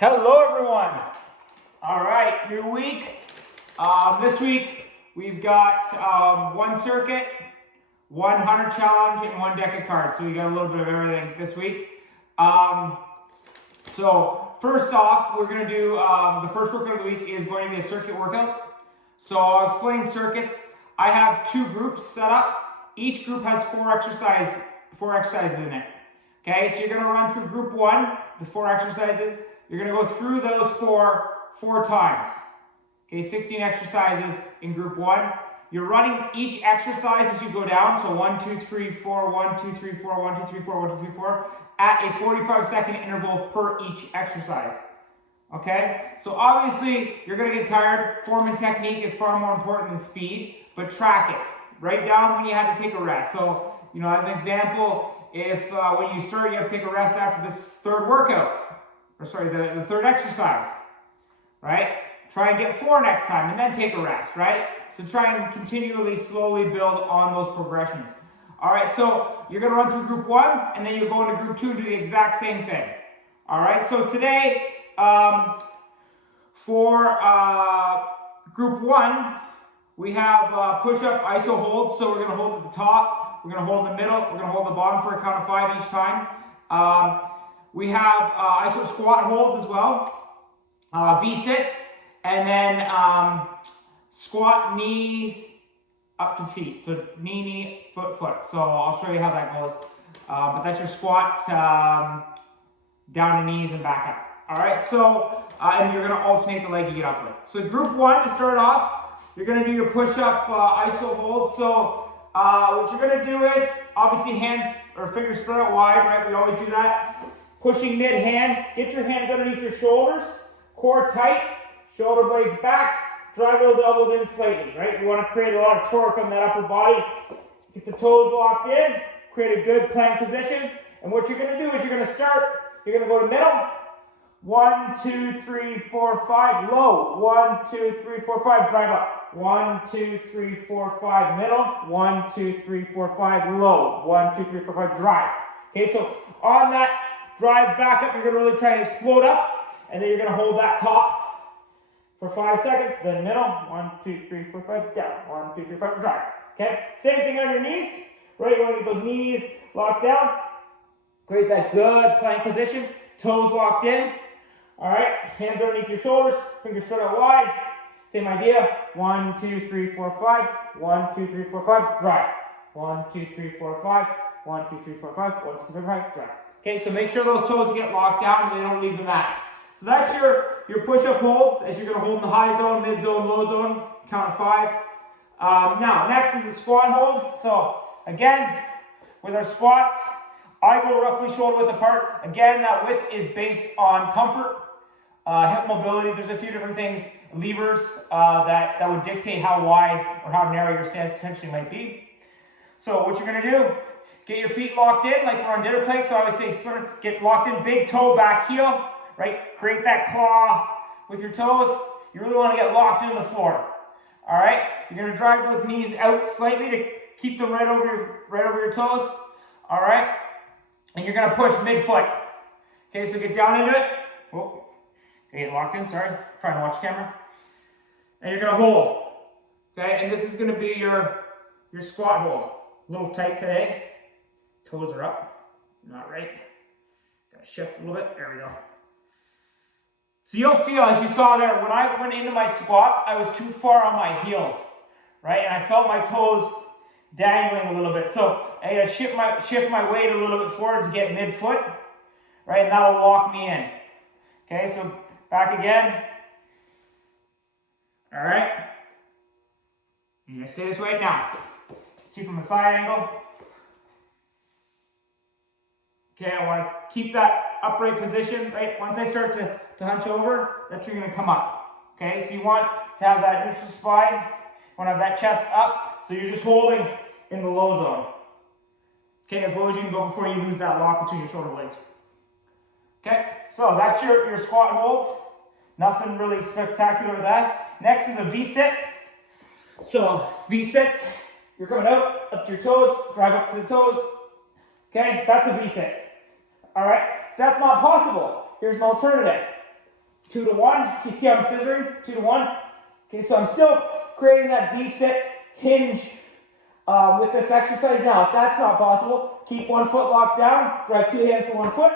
Hello everyone. All right, new week. This week we've got one circuit, 100 challenge, and one deck of cards. So we got a little bit of everything this week. So first off, we're going to do the first workout of the week is going to be a circuit workout. So I'll explain circuits. I have two groups set up. Each group has four exercises in it. Okay, so you're going to run through group one, the four exercises. You're going to go through those four times. Okay, 16 exercises in group one. You're running each exercise as you go down. So 1, 2, 3, 4, 1, 2, 3, 4, 1, 2, 3, 4, 1, 2, 3, 4 at a 45-second interval per each exercise. Okay, so obviously you're going to get tired. Form and technique is far more important than speed, but track it. Write down when you had to take a rest. So, as an example, if when you start you have to take a rest after this third workout, the third exercise, right? Try and get 4 next time and then take a rest, right? So try and continually, slowly build on those progressions. All right, so you're gonna run through group one and then you'll go into group two and do the exact same thing. All right, so today, for group one, we have push-up iso holds. So we're gonna hold at the top, we're gonna hold in the middle, we're gonna hold the bottom for a count of 5 each time. We have iso squat holds as well, V-sits, and then squat knees up to feet. So knee, foot. So I'll show you how that goes. But that's your squat down to knees and back up. All right, so, and you're gonna alternate the leg you get up with. So group one, to start off, you're gonna do your push-up iso hold. So what you're gonna do is, obviously hands or fingers spread out wide, right? We always do that. Pushing mid-hand, get your hands underneath your shoulders, core tight, shoulder blades back, drive those elbows in slightly, right? You want to create a lot of torque on that upper body. Get the toes locked in, create a good plank position. And what you're going to do is you're going to go to middle. 1, 2, 3, 4, 5, low. 1, 2, 3, 4, 5, drive up. 1, 2, 3, 4, 5, middle. 1, 2, 3, 4, 5, low. 1, 2, 3, 4, 5, drive. Okay, so on that drive back up, you're going to really try and explode up, and then you're going to hold that top for 5 seconds, then middle, 1, 2, 3, 4, 5, down, 1, 2, 3, 4, drive. Okay, same thing on your knees, right? You want to get those knees locked down, create that good plank position, toes locked in. All right, hands underneath your shoulders, fingers spread out wide. Same idea, 1, 2, 3, 4, 5, 1, 2, 3, 4, 5, drive. 1, 2, 3, 4, 5, 1, 2, 3, 4, 5, 1, 2, 3, 4, 5, drive. Okay, so make sure those toes get locked down and they don't leave the mat. So that's your push-up holds, as you're going to hold in the high zone, mid zone, low zone, count of 5. Now, next is the squat hold. So again, with our squats, I go roughly shoulder width apart. Again, that width is based on comfort, hip mobility. There's a few different things, levers that would dictate how wide or how narrow your stance potentially might be. So what you're going to do, get your feet locked in like we're on dinner plate. So I would say get locked in, big toe, back heel, right? Create that claw with your toes. You really want to get locked in the floor. All right? You're going to drive those knees out slightly to keep them right over your toes. All right? And you're going to push mid-foot. Okay, so get down into it. Oh, get locked in, sorry. Trying to watch the camera. And you're going to hold. Okay, and this is going to be your squat hold. A little tight today. Toes are up. Not right. Gotta shift a little bit. There we go. So you'll feel, as you saw there, when I went into my squat, I was too far on my heels, right? And I felt my toes dangling a little bit. So I gotta shift my weight a little bit forward to get mid-foot, right? And that'll lock me in. Okay, so back again. All right. You're gonna stay this way now. See from the side angle. Okay, I want to keep that upright position, right? Once I start to hunch over, that's where you're going to come up. Okay, so you want to have that neutral spine, you want to have that chest up, so you're just holding in the low zone. Okay, as low as you can go before you lose that lock between your shoulder blades. Okay, so that's your squat holds. Nothing really spectacular with that. Next is a V-sit. So V-sits, you're coming out, up to your toes, drive up to the toes. Okay, that's a V-sit. All right, if that's not possible, here's an alternative. 2 to 1. You see I'm scissoring? 2 to 1. Okay, so I'm still creating that V-sit hinge with this exercise. Now, if that's not possible, keep one foot locked down, drive 2 hands to one foot.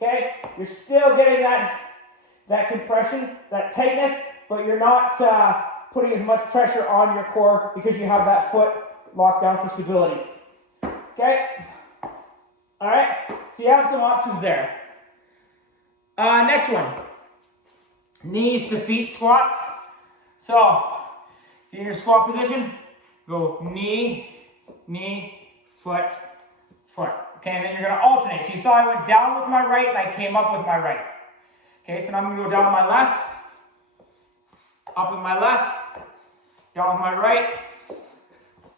Okay, you're still getting that compression, that tightness, but you're not putting as much pressure on your core because you have that foot locked down for stability. Okay, all right, so you have some options there. Next one, knees to feet squats. So, if you're in your squat position, go knee, knee, foot, foot. Okay, and then you're going to alternate. So you saw I went down with my right and I came up with my right. Okay, so now I'm going to go down with my left, up with my left, down with my right,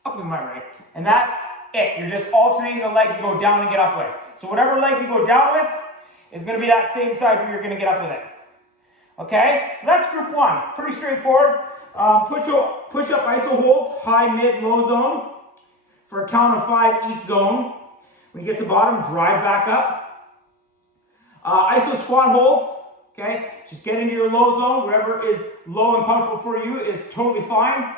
up with my right. And that's it. You're just alternating the leg you go down and get up with. So whatever leg you go down with is going to be that same side where you're going to get up with it. Okay, so that's group 1. Pretty straightforward. Push-up iso holds, high, mid, low zone for a count of 5 each zone. When you get to bottom, drive back up. Iso squat holds, okay? Just get into your low zone. Whatever is low and comfortable for you is totally fine.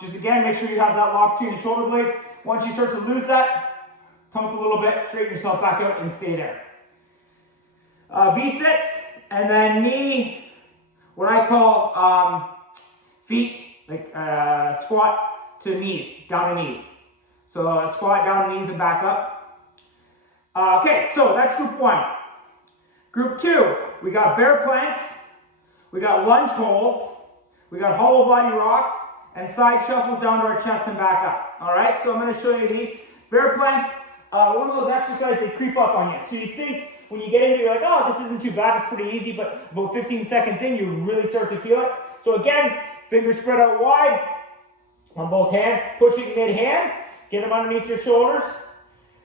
Just again, make sure you have that lock between the shoulder blades. Once you start to lose that, come up a little bit, straighten yourself back out and stay there. V-sits, and then knee, what I call feet, like squat to knees, down to knees. So squat down to knees and back up. Okay, so that's group 1. Group 2, we got bear planks, we got lunge holds, we got hollow body rocks, and side shuffles down to our chest and back up. All right, so I'm going to show you these. Bear planks, one of those exercises, they creep up on you. So you think when you get into it, you're like, oh, this isn't too bad, it's pretty easy, but about 15 seconds in, you really start to feel it. So again, fingers spread out wide on both hands, pushing mid-hand, get them underneath your shoulders.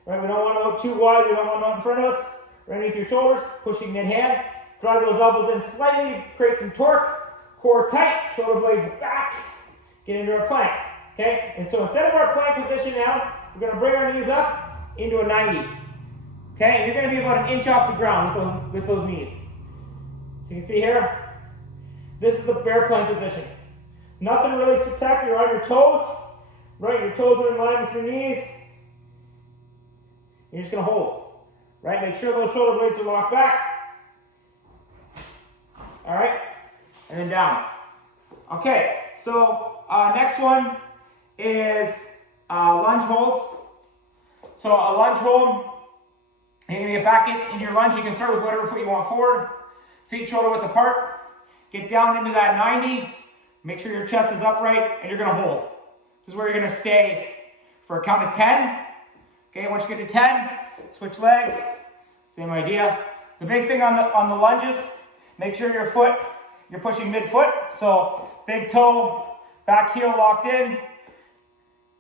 Right, we don't want to go too wide, we don't want them in front of us. Right underneath your shoulders, pushing mid-hand. Drive those elbows in slightly, create some torque, core tight, shoulder blades back, get into our plank. Okay, and so instead of our plank position now, we're going to bring our knees up into a 90. Okay, and you're going to be about an inch off the ground with those knees. You can see here, this is the bear plank position. Nothing really spectacular on your toes. Right, your toes are in line with your knees. You're just going to hold. Right, make sure those shoulder blades are locked back. All right, and then down. Okay, so next one is lunge holds. So a lunge hold, you're going to get back into your lunge. You can start with whatever foot you want forward. Feet shoulder width apart. Get down into that 90. Make sure your chest is upright, and you're going to hold. This is where you're going to stay for a count of 10. Okay, once you get to 10, switch legs. Same idea. The big thing on the lunges, make sure your foot, you're pushing mid-foot. So big toe, back heel locked in,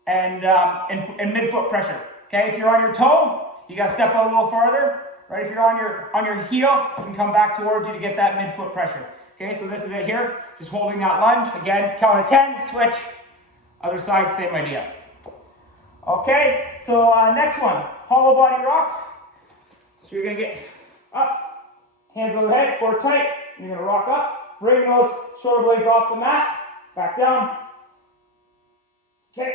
and mid-foot pressure. Okay, if you're on your toe, you got to step out a little farther. Right, if you're on your heel, you can come back towards you to get that mid-foot pressure. Okay, so this is it here. Just holding that lunge. Again, count of 10, switch. Other side, same idea. Okay, so next one, hollow body rocks. So you're going to get up, hands overhead, core tight. You're going to rock up, bring those shoulder blades off the mat, back down. Okay.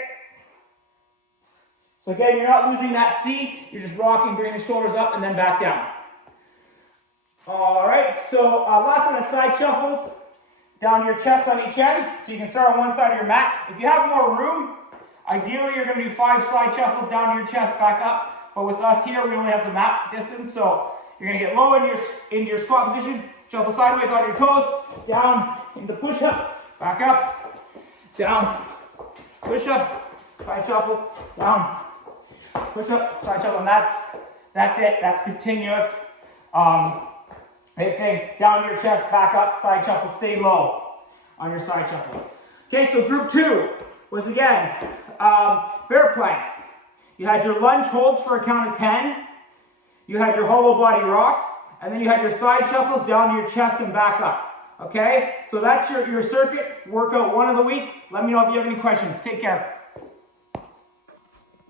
So again, you're not losing that C. You're just rocking, bringing the shoulders up, and then back down. All right, so last one is side shuffles. Down your chest on each end. So you can start on one side of your mat. If you have more room, ideally you're going to do 5 side shuffles down your chest, back up. But with us here, we only have the mat distance, so you're going to get low in your squat position, shuffle sideways on your toes, down into push-up, back up, down, push-up, side shuffle, down, push-up, side shuffle, and that's it. That's continuous. Big thing, down your chest, back up, side shuffle, stay low on your side shuffles. Okay, so group 2 was again, bear planks. You had your lunge holds for a count of 10. You had your hollow body rocks. And then you had your side shuffles down to your chest and back up. Okay? So that's your circuit workout 1 of the week. Let me know if you have any questions. Take care.